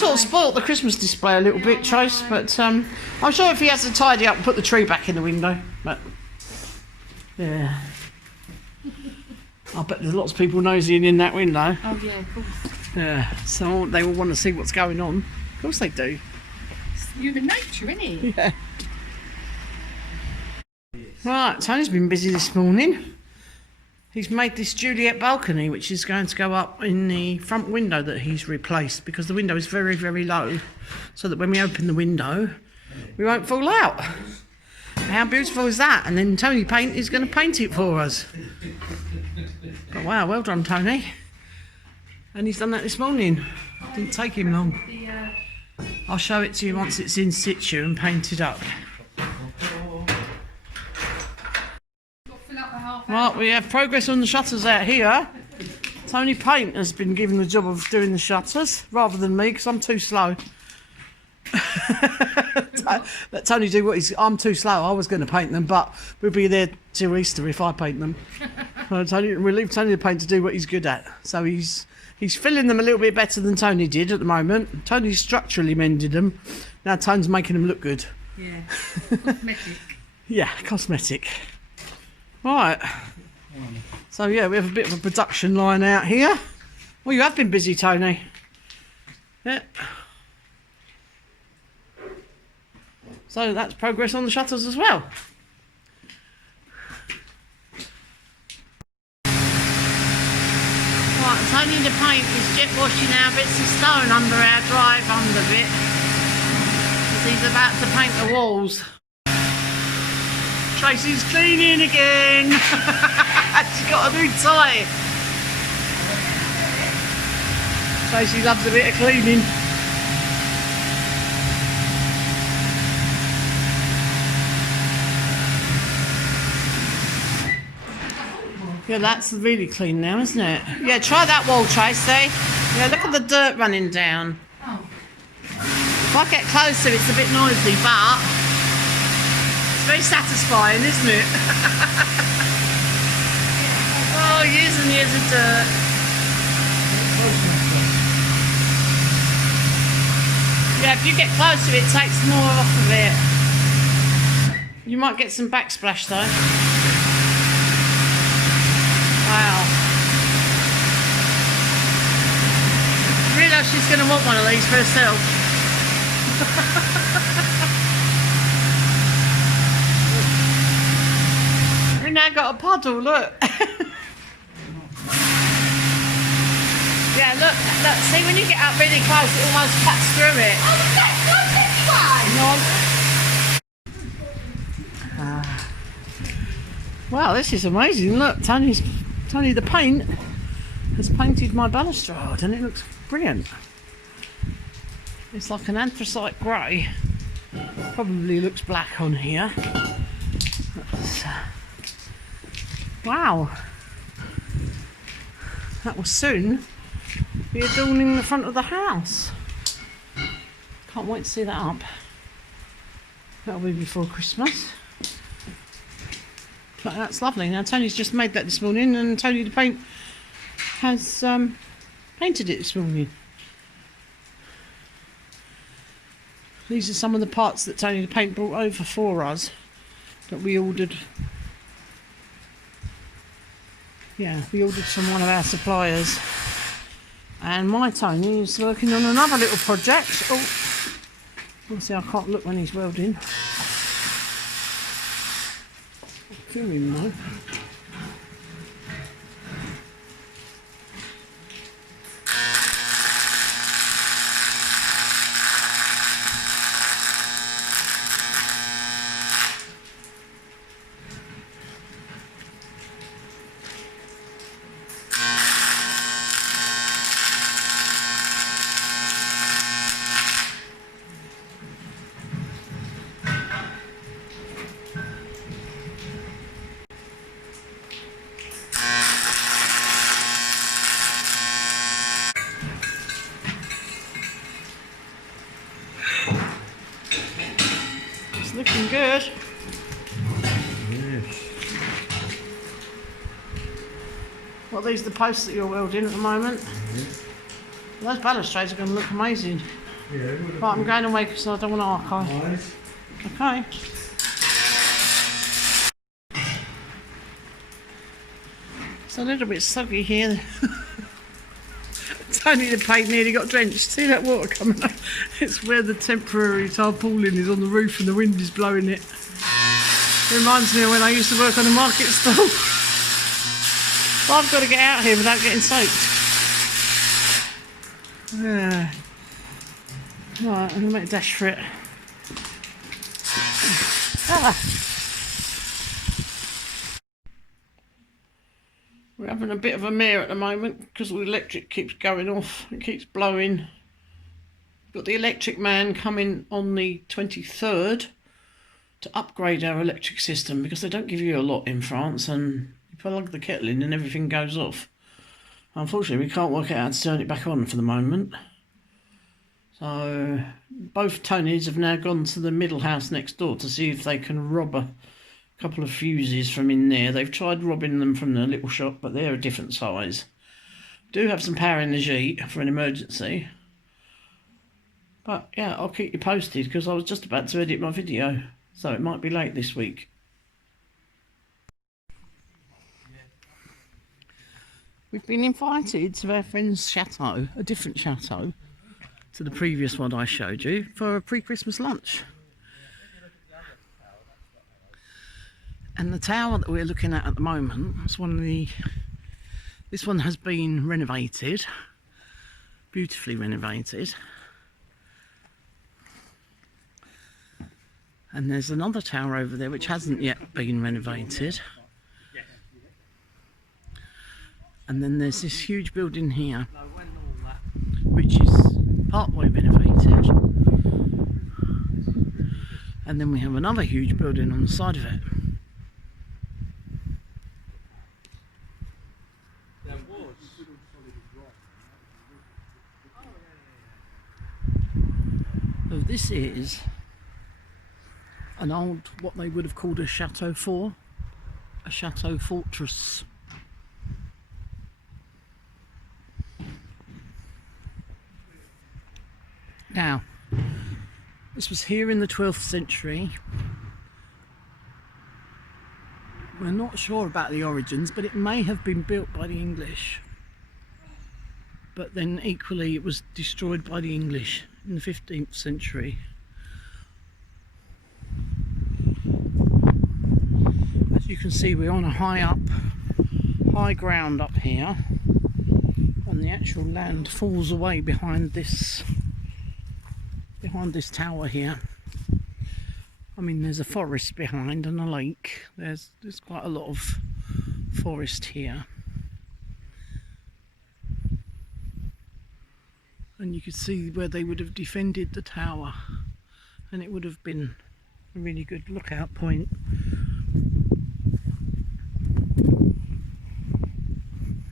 sort of spoilt the Christmas display a little bit, Chase, but I'm sure if he has to tidy up and put the tree back in the window, but yeah. I bet there's lots of people nosing in that window. Oh yeah, of course. Yeah, so they all want to see what's going on. Of course they do. It's human nature, isn't it? Yeah. Right, Tony's been busy this morning. He's made this Juliette balcony, which is going to go up in the front window that he's replaced, because the window is very, very low, so that when we open the window, we won't fall out. How beautiful is that? And then Tony is going to paint it for us. But wow, well done, Tony. And he's done that this morning. Didn't take him long. I'll show it to you once it's in situ and painted up. Right, we have progress on the shutters out here. Tony Paint has been given the job of doing the shutters rather than me, because I'm too slow. Let Tony do what I'm too slow. I was going to paint them, but we'll be there till Easter if I paint them. So we'll leave Tony the paint to do what he's good at. So he's filling them a little bit better than Tony did at the moment. Tony structurally mended them. Now Tony's making them look good. Yeah, cosmetic. Yeah, cosmetic. Right. So yeah, we have a bit of a production line out here. Well, you have been busy, Tony. Yeah. So that's progress on the shutters as well. Right, Tony the paint is jet washing our bits of stone under our drive under bit. He's about to paint the walls. Tracy's cleaning again. She's got a new tie. Tracy loves a bit of cleaning. Yeah, that's really clean now, isn't it? Yeah, try that wall, Tracy. Yeah, look at the dirt running down. If I get closer, it's a bit noisy, but it's very satisfying, isn't it? Oh, years and years of dirt. Yeah, if you get closer, it takes more off of it. You might get some backsplash though. Wow. I realise she's going to want one of these for herself. We now got a puddle, look. Yeah, look, see when you get up really close, it almost cuts through it. Oh, that's not this one! Wow, this is amazing. Look, Tony the paint has painted my balustrade and it looks brilliant. It's like an anthracite grey. Probably looks black on here. Wow. That will soon be adorning the front of the house. Can't wait to see that up. That'll be before Christmas. But that's lovely. Now Tony's just made that this morning and Tony the paint has painted it this morning. These are some of the parts that Tony the paint brought over for us that we ordered. Yeah, we ordered from one of our suppliers. And my Tony is working on another little project. Oh, see, I can't look when he's welding. Feel him though. Looking good. Yes. Well, these are the posts that you're welding at the moment. Those balustrades are going to look amazing. Right, I'm going away because I don't want to archive. Nice. Okay. It's a little bit soggy here. Tony the paint nearly got drenched. See that water coming up? It's where the temporary tarpaulin is on the roof and the wind is blowing it. It reminds me of when I used to work on a market stall. But I've got to get out here without getting soaked. Yeah. Right, I'm going to make a dash for it. Ah. We're having a bit of a mare at the moment because the electric keeps going off. It keeps blowing. Got the electric man coming on the 23rd to upgrade our electric system because they don't give you a lot in France, and you plug the kettle in and everything goes off. Unfortunately, we can't work out how to turn it back on for the moment. So both Tonys have now gone to the middle house next door to see if they can rob a couple of fuses from in there. They've tried robbing them from the little shop, but they're a different size. Do have some power in the Jeep for an emergency. But yeah, I'll keep you posted because I was just about to edit my video, so it might be late this week. We've been invited to our friend's chateau, a different chateau to the previous one I showed you, for a pre-Christmas lunch. And the tower that we're looking at the moment is this one has been renovated, beautifully renovated. And there's another tower over there which hasn't yet been renovated. And then there's this huge building here, which is partway renovated. And then we have another huge building on the side of it. So this is an old, what they would have called a Chateau Fort, a Chateau Fortress. Now, this was here in the 12th century. We're not sure about the origins, but it may have been built by the English. But then equally it was destroyed by the English in the 15th century. As you can see, we're on a high ground up here, and the actual land falls away behind this tower here. I mean, there's a forest behind and a lake. There's quite a lot of forest here. And you could see where they would have defended the tower, and it would have been a really good lookout point.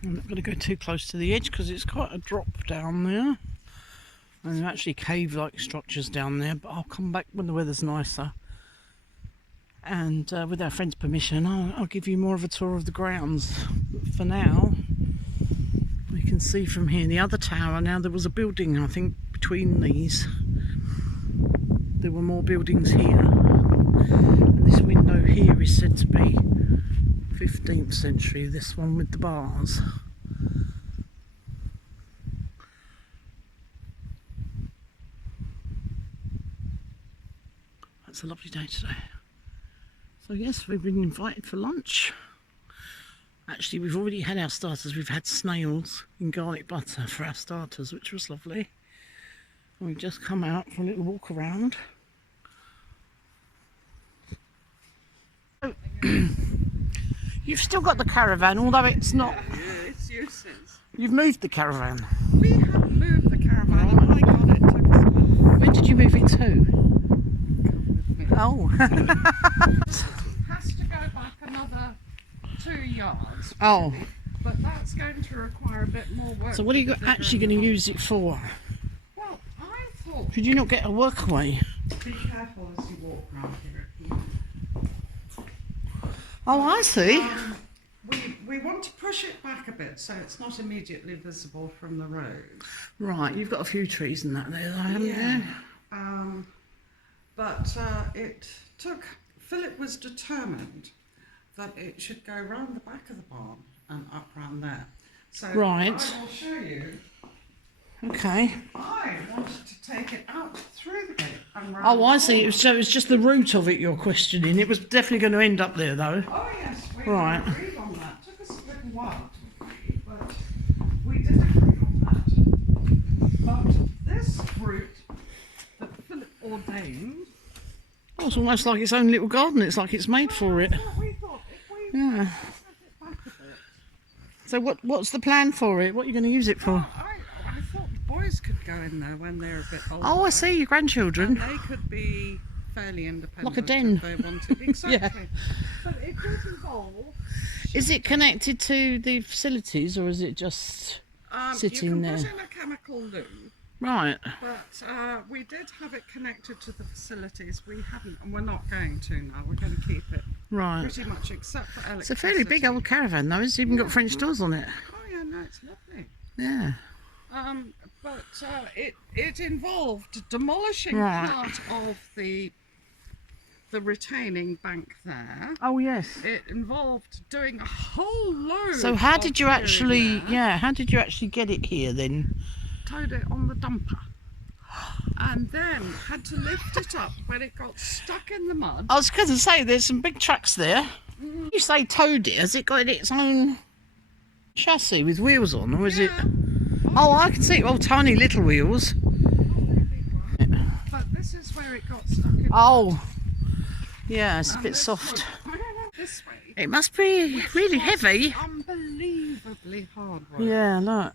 I'm not going to go too close to the edge because it's quite a drop down there, and there are actually cave-like structures down there, but I'll come back when the weather's nicer, and with our friend's permission I'll give you more of a tour of the grounds. But for now, we can see from here the other tower. Now, there was a building, I think, between these. There were more buildings here, and this window here is said to be 15th century, this one with the bars. It's a lovely day today. So yes, we've been invited for lunch. Actually, we've already had our starters. We've had snails in garlic butter for our starters, which was lovely. And we've just come out for a little walk around. You've still got the caravan, although it's not... Yeah, it's useless. You've moved the caravan. We haven't moved the caravan. Oh my God, it took us a while. Where did you move it to? Oh. It has to go back another 2 yards. Oh. But that's going to require a bit more work. So what are you actually going to use it for? Well, I thought... Could you not get a workaway? Be careful as you walk round here. Oh, I see. We want want to push it back a bit so it's not immediately visible from the road. Right, you've got a few trees and that there, haven't you? But Philip was determined that it should go round the back of the barn and up round there. So right. I will show you. Okay. I wanted to take it out through the gate and round. Oh, I see. So it's just the root of it you're questioning. It was definitely going to end up there, though. Oh yes, we right. agreed on that. Took us a little while to agree, but we did agree on that. But this route that Philip ordained. Oh, it's almost like its own little garden. It's like it's made for it. That's what we thought. If we Yeah. set it back a bit. So what's the plan for it? What are you going to use it for? I thought the boys could go in there when they're a bit older. Oh, I see. Your grandchildren. And they could be fairly independent. Like a den. If they wanted. Exactly. Yeah. But it does involve. Is it connected to the facilities, or is it just sitting there? You can put in a chemical loo. Right. But we did have it connected to the facilities. We haven't, and we're not going to now. We're going to keep it Right. pretty much except for electricity. It's a fairly big old caravan, though. It's even got French doors on it. Oh yeah, no, it's lovely. Yeah. But it involved demolishing Right. part of the retaining bank there. Oh yes. It involved doing a whole load. So how of did you clearing actually? there. Yeah. How did you actually get it here then? Towed it on the dumper, and then had to lift it up when it got stuck in the mud. I was going to say there's some big trucks there. You say towed it? Has it got its own chassis with wheels on, or is it? Oh, I can see. Oh, tiny little wheels. But this is where it got stuck in. Oh, yeah, it's a And bit this soft. was- this way. It must be really heavy. Unbelievably hard work. Yeah, look.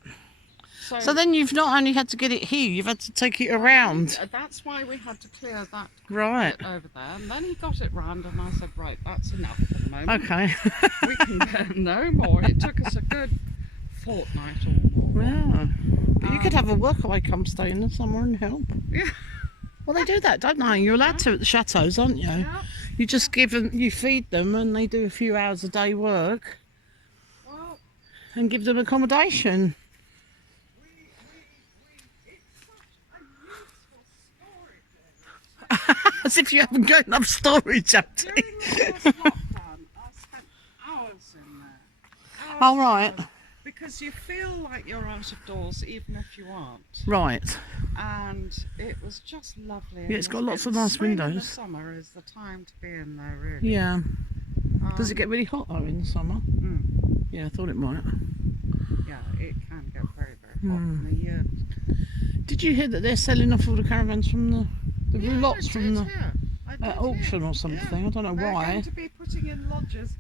So then you've not only had to get it here, you've had to take it around. That's why we had to clear that Right. bit over there. And then he got it round and I said, right, that's enough for the moment. Okay. We can go no more. It took us a good fortnight or more. Yeah. But you could have a workaway come stay in there somewhere and help. Yeah. Well, they do that, don't they? You're allowed to at the chateaus, aren't you? Yeah. You just give them, you feed them, and they do a few hours a day work Well, and give them accommodation. it's such a useful storage. As if you haven't got enough storage, Abdy. During the first lockdown, I spent hours in there. Hours Oh, right. Because you feel like you're out of doors even if you aren't. Right. And it was just lovely. Yeah, it's got lots of nice spring and the windows. summer is the time to be in there, really. Yeah. Does it get really hot, though, in the summer? Yeah, I thought it might. Yeah, it can get very, very hot in the year. Did you hear that they're selling off all the caravans from the Yeah, roulottes I from did the hear. I did auction hear. or something? Yeah. I don't know They're why. going to be putting in lodges.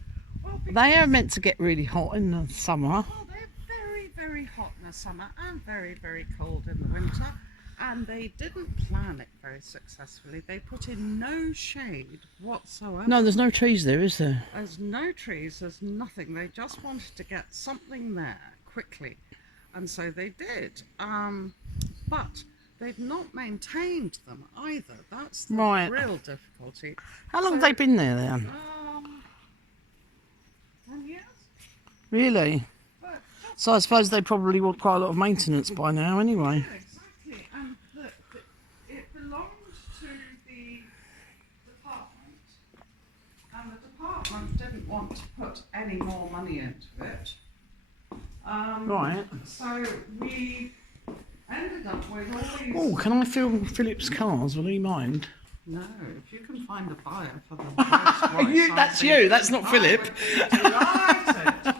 Well, They are because- meant to get really hot in the summer. Well, they're very, very hot in the summer and very, very cold in the winter. And they didn't plan it very successfully. They put in no shade whatsoever. No, there's no trees there, is there? There's no trees, there's nothing. They just wanted to get something there quickly. And so they did. But they've not maintained them either. That's the Right. real difficulty. How long have So- they been there then? 10 years? Really? But So I suppose they probably want quite a lot of maintenance by now anyway. exactly. And it belonged to the department. And the department didn't want to put any more money into it. Right. So we ended up with all these. Oh, can I film Philip's cars? Will he mind? No, if you can find a buyer for the Rolls-Royce, That's you, that's not Philip. I would be delighted.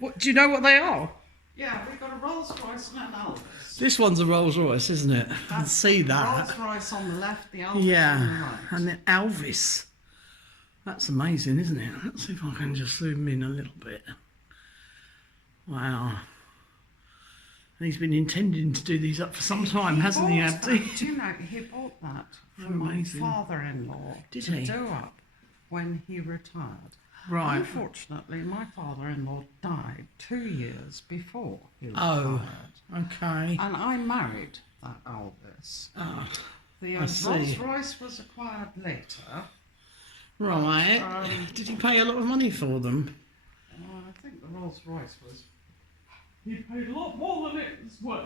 What, do you know what they are? Yeah, we've got a Rolls-Royce and an Elvis. This one's a Rolls Royce, isn't it? I can see that. Rolls-Royce on the left, the Elvis on the Yeah, right. and the Elvis. That's amazing, isn't it? Let's see if I can just zoom in a little bit. Wow. And he's been intending to do these up for some time, hasn't he, bought Abdy? that- Do you know, he bought that from Amazing. my father-in-law Did to he? do up when he retired. Right. Unfortunately, my father-in-law died 2 years before he Oh. retired. Okay. And I married that Elvis. Ah, The I see. Rolls-Royce was acquired later. right. Did he pay a lot of money for them? I think the Rolls Rolls Royce was. He paid a lot more than it's worth.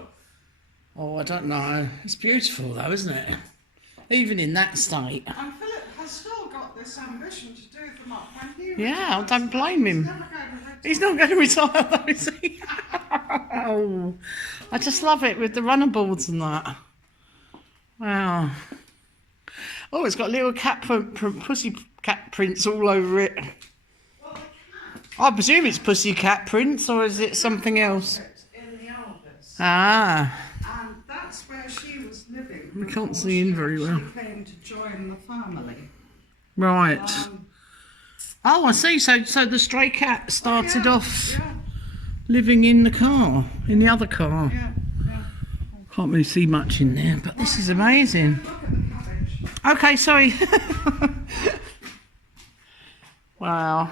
Oh, I don't know. It's beautiful though, isn't it? Even in that state. And Philip has still got this ambition to do them up when he Yeah, I retires. don't blame him. He's never going to retire. He's not going to retire though, is he? Oh, I just love it with the runner boards and that. Wow. Oh, it's got little pussy cat prints all over it. Well, the cat I presume it's pussy cat prints, or is it something else? in the Elvis. Ah, And that's where she was living. We can't before see in she very well. actually came to join the family. right. Um, Oh, I see. So the stray cat started yeah, off Yeah, living in the car, in the other car. yeah, yeah. Can't really see much in there, but this is amazing. Look at the cabbage. Okay, sorry. Wow.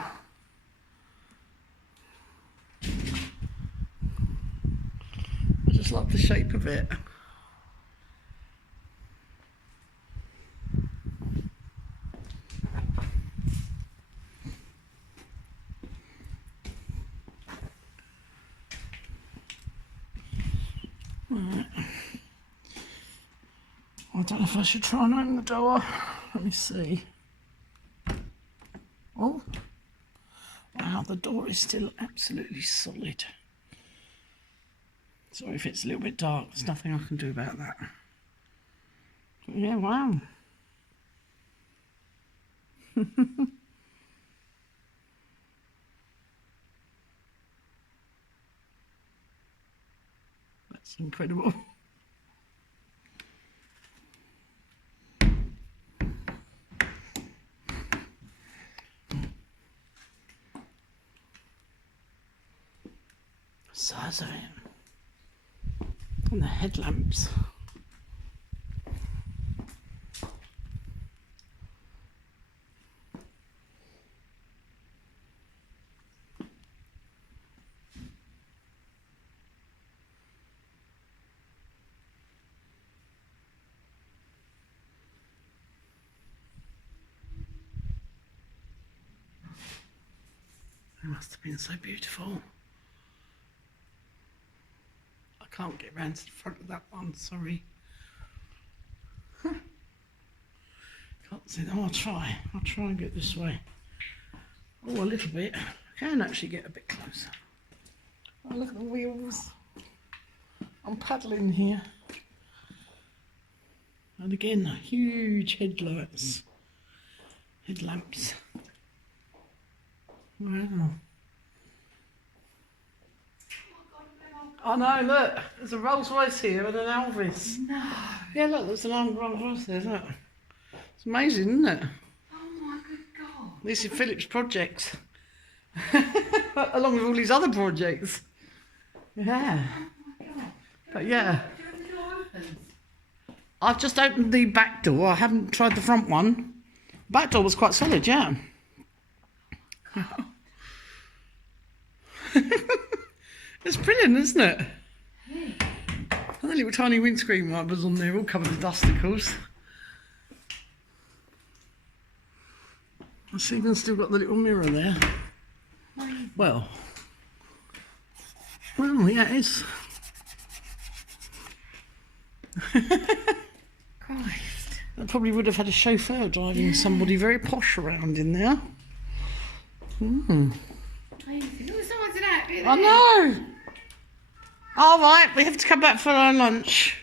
I just love the shape of it. Right. I don't know if I should try and open the door. Let me see. Oh, wow, the door is still absolutely solid. Sorry if it's a little bit dark, there's nothing I can do about that. But yeah, wow. That's incredible. Size of it. And the headlamps. It must have been so beautiful. I can't get round to the front of that one, sorry. Can't see that. Oh, I'll try and get this way. Oh, a little bit. I can actually get a bit closer. Oh, look at the wheels. I'm paddling here. And again, huge headlamps. Wow. Oh no, look, there's a Rolls Royce here and an Elvis. No. Yeah, look, there's an old Rolls Royce there, look. It's amazing, isn't it? Oh my good God. This is Philip's project. Along with all his other projects. Yeah. Oh my God. But yeah, Do you have the door open? I've just opened the back door. I haven't tried the front one. Back door was quite solid, yeah. It's brilliant, isn't it? Hey. And the little tiny windscreen wipers on there, all covered with dust, of course. I've even still got the little mirror there. Well, yeah, it is. Christ. I probably would have had a chauffeur driving somebody very posh around in there. I know. All right, we have to come back for our lunch.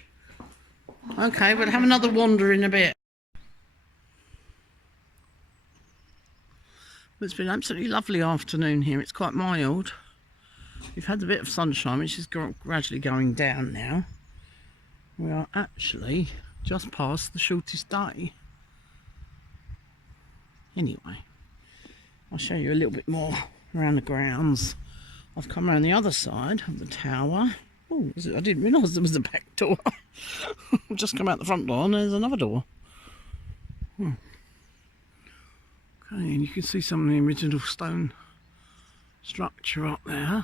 Okay, we'll have another wander in a bit. It's been an absolutely lovely afternoon here. It's quite mild. We've had a bit of sunshine, which is gradually going down now. We are actually just past the shortest day. Anyway, I'll show you a little bit more around the grounds. I've come around the other side of the tower. Oh, I didn't realise there was a back door. I've just come out the front door and there's another door. Okay, and you can see some of the original stone structure up there.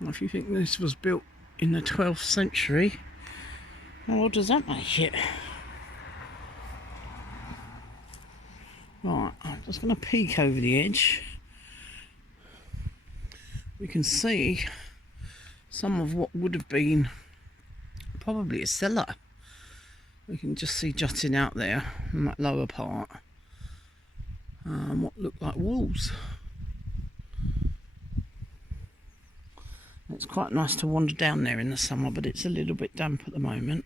Now, if you think this was built in the 12th century, how old does that make it? Right, I'm just going to peek over the edge. We can see some of what would have been probably a cellar. We can just see jutting out there in that lower part what look like walls. It's quite nice to wander down there in the summer, but it's a little bit damp at the moment.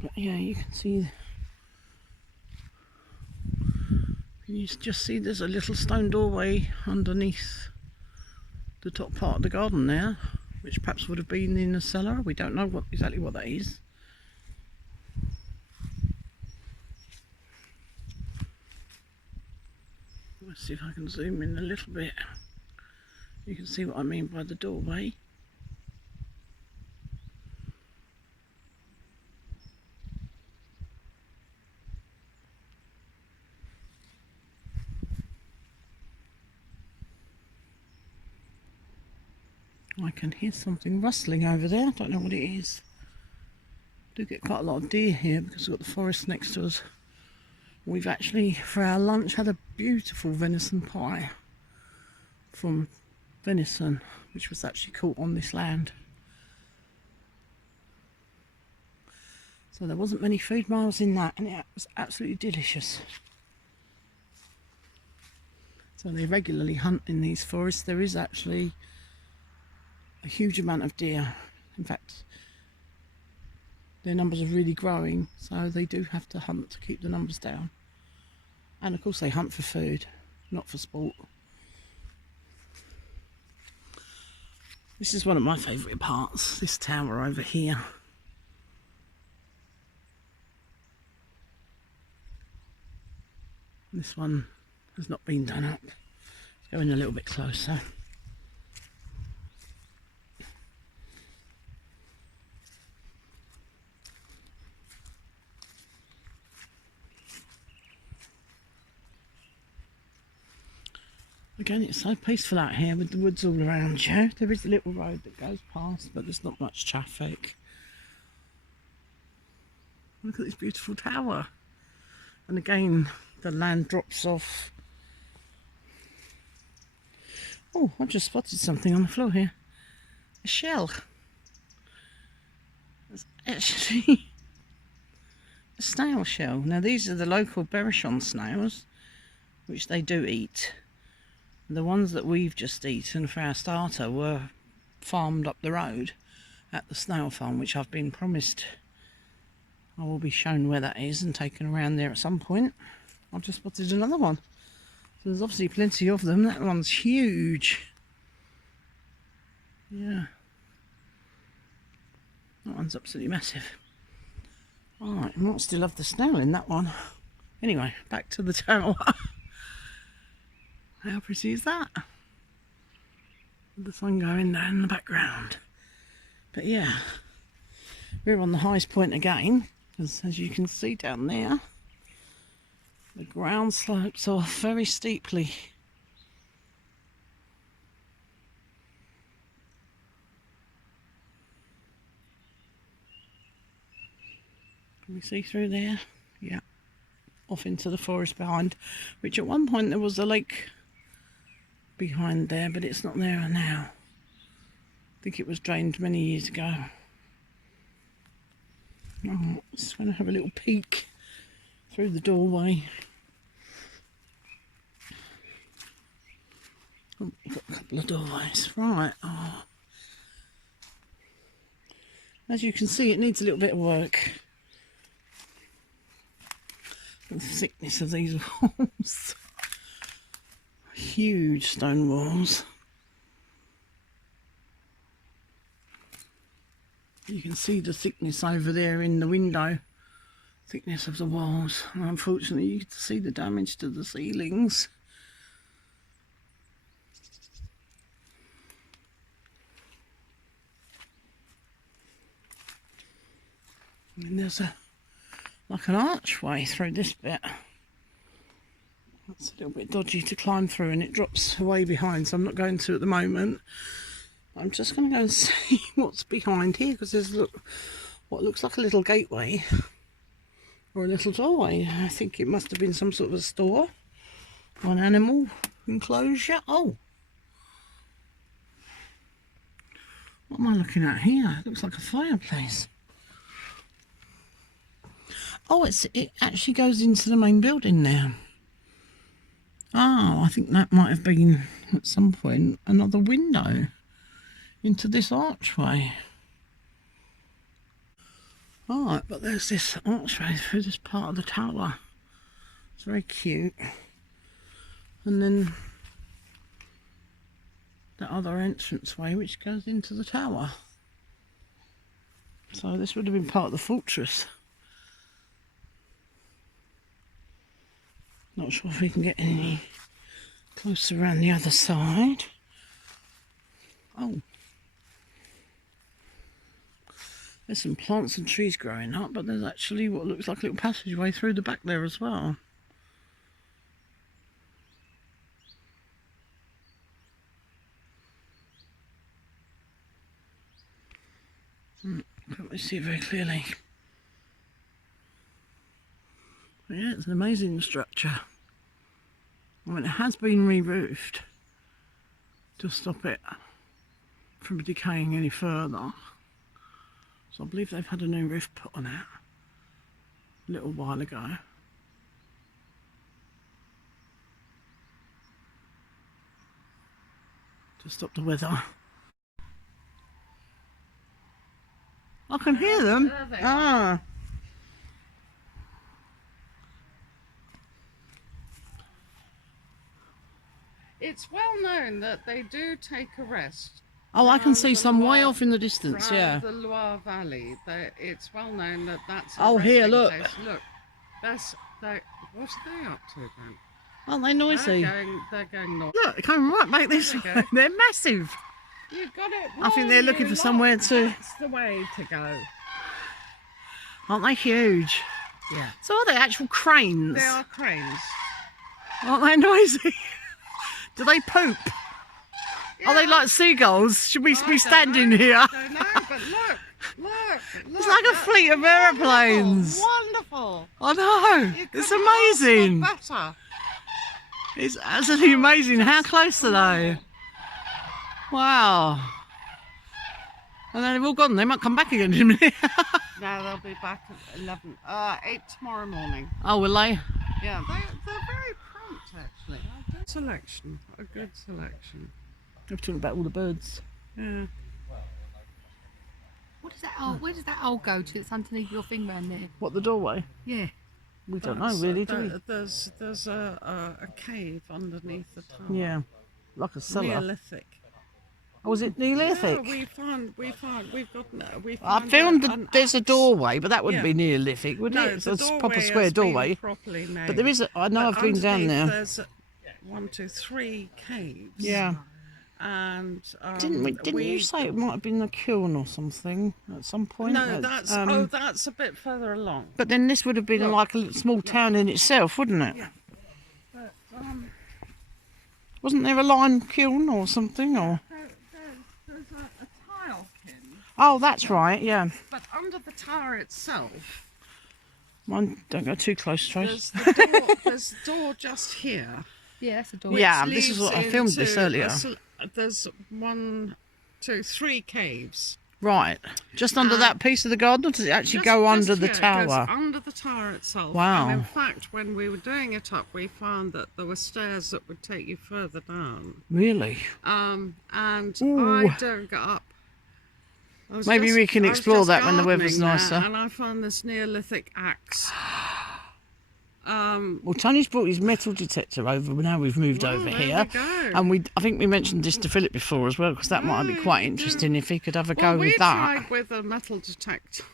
But yeah, you can see, you just see there's a little stone doorway underneath the top part of the garden there, which perhaps would have been in the cellar. We don't know exactly what that is. Let's see if I can zoom in a little bit. You can see what I mean by the doorway. I can hear something rustling over there. I don't know what it is. I do get quite a lot of deer here because we've got the forest next to us. We've actually, for our lunch, had a beautiful venison pie from venison, which was actually caught on this land. So there wasn't many food miles in that, and it was absolutely delicious. So they regularly hunt in these forests. There is actually a huge amount of deer. In fact, their numbers are really growing, so they do have to hunt to keep the numbers down. And of course they hunt for food, not for sport. This is one of my favourite parts, this tower over here. This one has not been done up. Let's go in a little bit closer. Again, it's so peaceful out here with the woods all around you. There is a little road that goes past, but there's not much traffic. Look at this beautiful tower. And again, the land drops off. Oh, I just spotted something on the floor here. A shell. It's actually a snail shell. Now, these are the local Berrichon snails, which they do eat. The ones that we've just eaten for our starter were farmed up the road at the snail farm, which I've been promised I will be shown where that is and taken around there at some point. I've just spotted another one. So there's obviously plenty of them. That one's huge. Yeah. That one's absolutely massive. Alright, I might still have the snail in that one. Anyway, back to the tower. How pretty is that? The sun going down in the background. But yeah, we're on the highest point again, because as you can see down there, the ground slopes off very steeply. Can we see through there? Yeah. Off into the forest behind, which at one point there was a lake behind there, but it's not there now. I think it was drained many years ago. Oh, just want to have a little peek through the doorway. Oh, we've got a couple of doorways. Right. Oh. As you can see, it needs a little bit of work. The thickness of these walls. Huge stone walls. You can see the thickness over there in the window. Thickness of the walls. And unfortunately, you can see the damage to the ceilings. And there's like an archway through this bit. That's a little bit dodgy to climb through, and it drops away behind, so I'm not going to at the moment. I'm just going to go and see what's behind here, because there's what looks like a little gateway or a little doorway. I think it must have been some sort of a store or an animal enclosure. Oh, what am I looking at here? It looks like a fireplace. Oh, it actually goes into the main building now. Oh, I think that might have been at some point another window into this archway. Alright, but there's this archway through this part of the tower. It's very cute. And then the other entranceway which goes into the tower. So this would have been part of the fortress. Not sure if we can get any closer around the other side. Oh. There's some plants and trees growing up, but there's actually what looks like a little passageway through the back there as well. Can't really see it very clearly. But yeah, it's an amazing structure. I mean, it has been re-roofed to stop it from decaying any further. So I believe they've had a new roof put on it a little while ago. To stop the weather. I can hear them. Ah. It's well known that they do take a rest. Oh, I can see some way off in the distance, yeah. The Loire Valley. It's well known that that's a Oh, here, resting look. place. Look, what are they up to then? Aren't they noisy? They're going north. Look, they're coming right back this way. They're massive. You got it. I think they're looking for somewhere to... That's the way to go. Aren't they huge? Yeah. So are they actual cranes? They are cranes. Aren't they noisy? Do they poop? Yeah. Are they like seagulls? Should we I be don't standing know. here? I don't know, but look. It's like a fleet of aeroplanes. Wonderful. I know. You It's couldn't ask for amazing. better. It's absolutely amazing. How close are they? Wow. And then they've all gone. They might come back again in a minute. No, they'll be back at 8 tomorrow morning. Oh, will they? Yeah, they're very prompt actually. A good selection. A good selection. We're talking about all the birds. Yeah. What is that owl? Where does that owl go to? It's underneath your thing round there. What, the doorway? Yeah. We don't know really, do we? There's a cave underneath the tower. Yeah, like a cellar. Neolithic. Oh, was it Neolithic? Yeah, we've got. I filmed there's a doorway, but that wouldn't be Neolithic, would No, it? the It's a doorway proper square has been doorway. properly named. But there is I know But I've been down underneath there. There's 1, 2, 3 caves. Yeah. And Didn't you say it might have been the kiln or something at some point? No, that's a bit further along. But then this would have been like a small town in itself, wouldn't it? Yeah. But Wasn't there a lime kiln or something? Or there's a tile kiln. oh, that's right. Yeah. But under the tower itself, Mine, don't go too close, Trace. there's a door just here. Yeah, that's a door. Yeah, which this is leads what I filmed this into earlier. There's 1, 2, 3 caves. Right, just under that piece of the garden, or does it actually go under the here, it tower? goes under the tower itself. Wow. And in fact, when we were doing it up, we found that there were stairs that would take you further down. Really? And Ooh. I don't get up. Maybe we can explore that when the weather's nicer. And I found this Neolithic axe. Well, Tony's brought his metal detector over. Now we've moved over there here, we go. and I think we mentioned this to Philip before as well, because that might be quite interesting if he could have a go with that. We tried with a metal detector.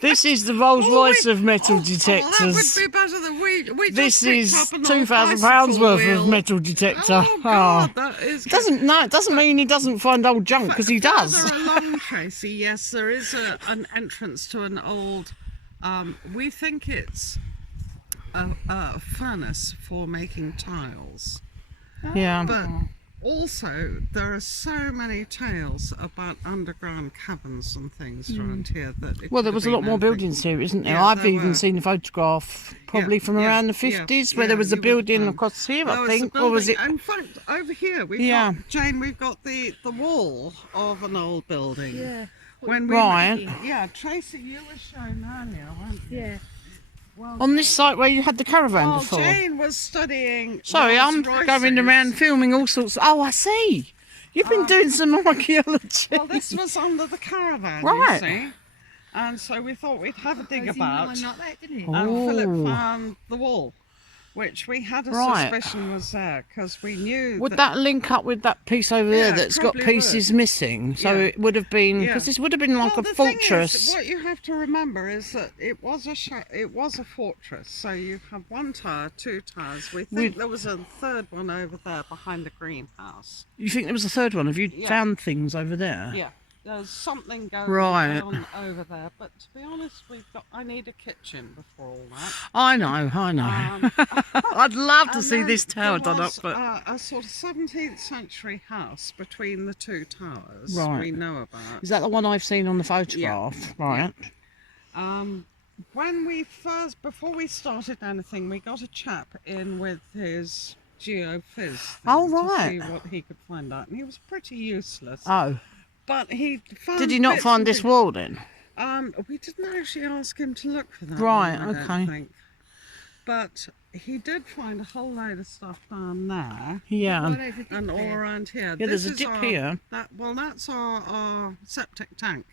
This is the Rolls Royce of metal detectors. that would be better than we This just picked is up an old £2,000 bicycle worth wheel. of metal detector. Oh God, that is. It doesn't mean he doesn't find old junk, because he does. Further along, Tracy, yes, there is an entrance to an old. We think it's a furnace for making tiles, Yeah. but also, there are so many tales about underground caverns and things around here that. Well, there was a lot more buildings here, isn't there? Yeah, I've there even were. seen a photograph, probably from yeah, around the yeah, 50s, where yeah, there was a you would building find. across here, There I was a think. Or was it? building- In fact, over here we've Yeah. got Jane. We've got the wall of an old building. Yeah. When we Right. Yeah, Tracy, you were shown earlier, weren't you? Yeah. Well, On this site where you had the caravan well, before? Jane was studying. Sorry, I'm Royce's. going around filming all sorts. Oh, I see. You've been doing some archaeology. Well, this was under the caravan, Right. you see. And so we thought we'd have a dig Like about. that, didn't he? Oh. And Philip found the wall, which we had a Right. suspicion was there because we knew. Would that link up with that piece over Yeah, there it that's got probably pieces missing? So Yeah. it would have been, Yeah. because this would have been like Well, a the thing fortress. is, what you have to remember is that it was a fortress. So you have one tower, two towers. We think there was a third one over there behind the greenhouse. You think there was a third one? Have you Yeah. found things over there? Yeah, there's something going Right. on over there. But to be honest, I need a kitchen before all that. I know. I'd love to And see then this tower there done up, was, but a sort of 17th century house between the two towers. Right. We know about. is that the one I've seen on the photograph? Right. Before we started anything, we got a chap in with his geophys thing Oh, to right. see what he could find out, and he was pretty useless. Oh, But he found. did he not bits find and this pieces. wall then? We didn't actually ask him to look for that. Right, one, I okay. don't think. But he did find a whole load of stuff down there. Yeah. And all around here. Yeah, there's This a is dip our- here. That's our septic tank.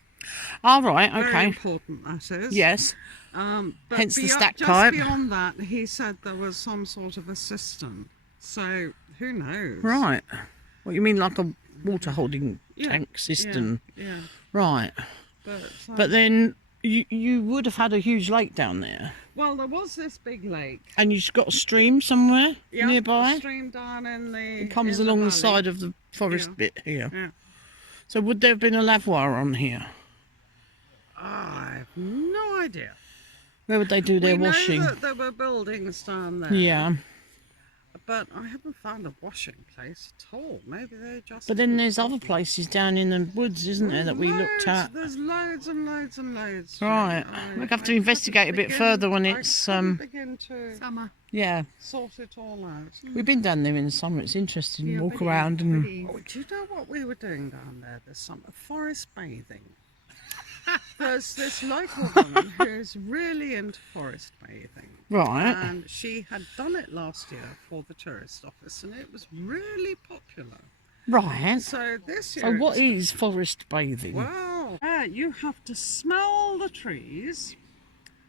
All right. Very Okay. important, that is. Yes. But Hence the stack just pipe. beyond that, he said there was some sort of a cistern. So who knows? Right. What you mean, like a water holding Yeah, tank cistern? Yeah. Right. But then you would have had a huge lake down there, well, there was this big lake. and you've got a stream somewhere Yeah, nearby. a stream down in the. It comes in along the valley. side of the forest Yeah. bit here. Yeah. So would there have been a lavoir on here? I have no idea. Where would they do their we washing? know that there were buildings down there. Yeah. But I haven't found a washing place at all. Maybe they just. But then there's other places down in the woods, isn't there, that we looked at? There's loads and loads and loads. Right. We'll have to investigate a bit further when it's, I couldn't begin to Summer. Yeah. sort it all out. We've been down there in the summer. It's interesting. Yeah, Walk pretty- around and pretty- Oh, do you know what we were doing down there this summer? Forest bathing. There's this local woman who's really into forest bathing. right. And she had done it last year for the tourist office, and it was really popular. Right. So this So year. what it's- is forest bathing? Wow. You have to smell the trees.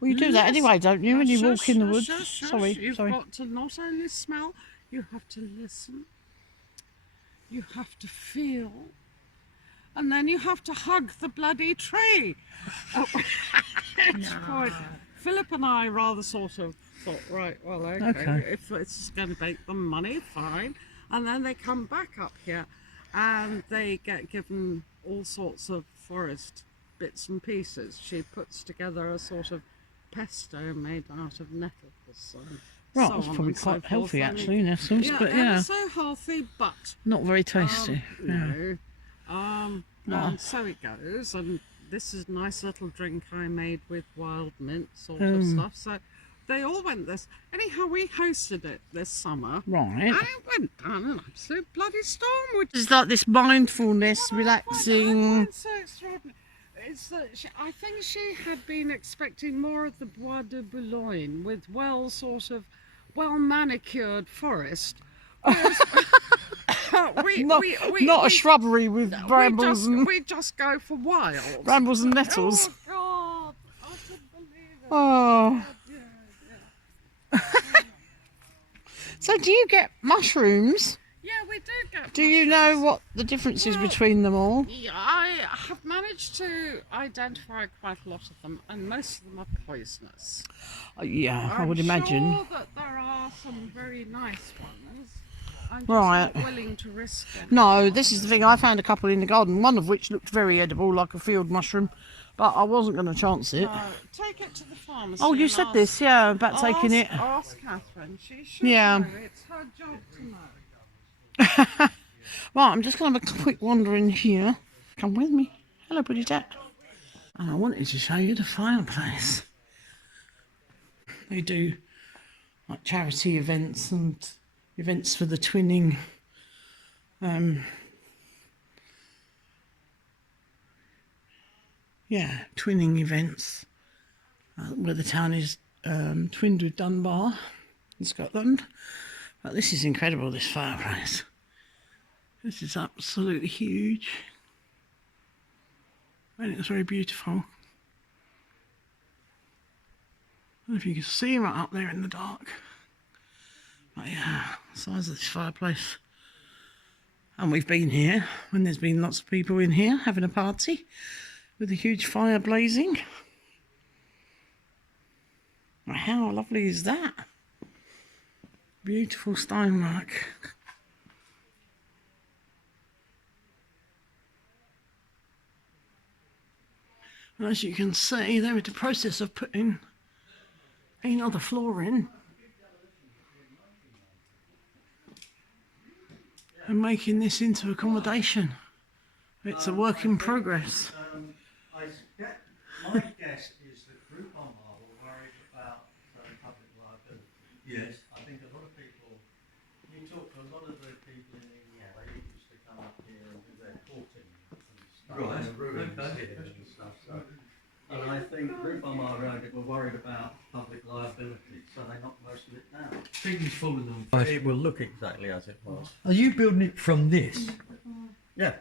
Well, you do that anyway, don't you, when you walk in the woods? Sorry, You've sorry. got to not only smell, you have to listen, you have to feel, and then you have to hug the bloody tree. At which point, Philip and I rather sort of thought, right, well, okay. If it's going to make them money, fine. And then they come back up here and they get given all sorts of forest bits and pieces. She puts together a sort of pesto made out of nettles. And Right, so it's on probably and so quite healthy forth. And actually, nettles, but ever yeah, so healthy, but not very tasty. Yeah. no. And so it goes, and this is a nice little drink I made with wild mint sort of stuff. So they all went this. Anyhow, we hosted it this summer. Right. And it went down an absolute bloody storm. Which It's like this mindfulness, I relaxing. find so extraordinary. It's that I think she had been expecting more of the Bois de Boulogne with well manicured forest. Whereas Not a shrubbery with brambles we just go for wild. brambles and nettles. Oh God, I couldn't believe it. Oh. Yeah. So do you get mushrooms? Yeah, we do get. Do you know mushrooms. what the difference is Well, between them all? Yeah, I have managed to identify quite a lot of them, and most of them are poisonous. Yeah, I I'm would imagine. sure that there are some very nice ones. I'm just Right. not willing to risk them. No, this is the thing. I found a couple in the garden, one of which looked very edible, like a field mushroom, but I wasn't going to chance it. Take it to the pharmacy. Oh, you and said ask- this, yeah, about taking it. Ask Catherine. She should Yeah. know. It's her job to know. Right, I'm just going to have a quick wander in here. Come with me. Hello, pretty cat. And I wanted to show you the fireplace. They do like charity events and events for the twinning. Twinning events where the town is twinned with Dunbar in Scotland. But this is incredible, this fireplace. This is absolutely huge. And it's very beautiful. I don't know if you can see right up there in the dark. But yeah, the size of this fireplace. And we've been here when there's been lots of people in here having a party with a huge fire blazing. How lovely is that? Beautiful stonework. And as you can see, they're in the process of putting another floor in and making this into accommodation. It's a work in progress. My guess is that Group on were worried about public liability. Yes. I think a lot of people, you talk to a lot of the people in India, they used to come up here and do their courting and stuff. Right. And the ruins here and stuff. So, and I think Group on were worried about public liability, so they knocked most of it down. Things falling on. It will look exactly as it was. Are you building it from this? Yeah.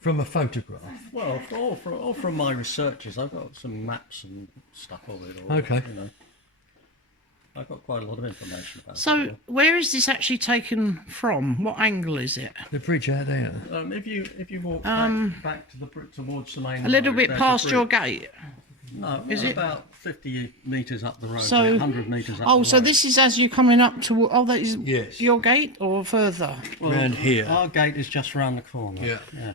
From a photograph? Well, all from my researches, I've got some maps and stuff of it all. Okay. You know, I've got quite a lot of information about it. So, where is this actually taken from? What angle is it? The bridge out there. If you walk back to the towards the main A little road, bit there's past a your bridge. gate? No, Is it? about 50 metres up the road, So, 100 metres up oh, the so road. this is as you're coming up to, oh, that is Yes. your gate or further? Round here. Our gate is just round the corner. Yeah.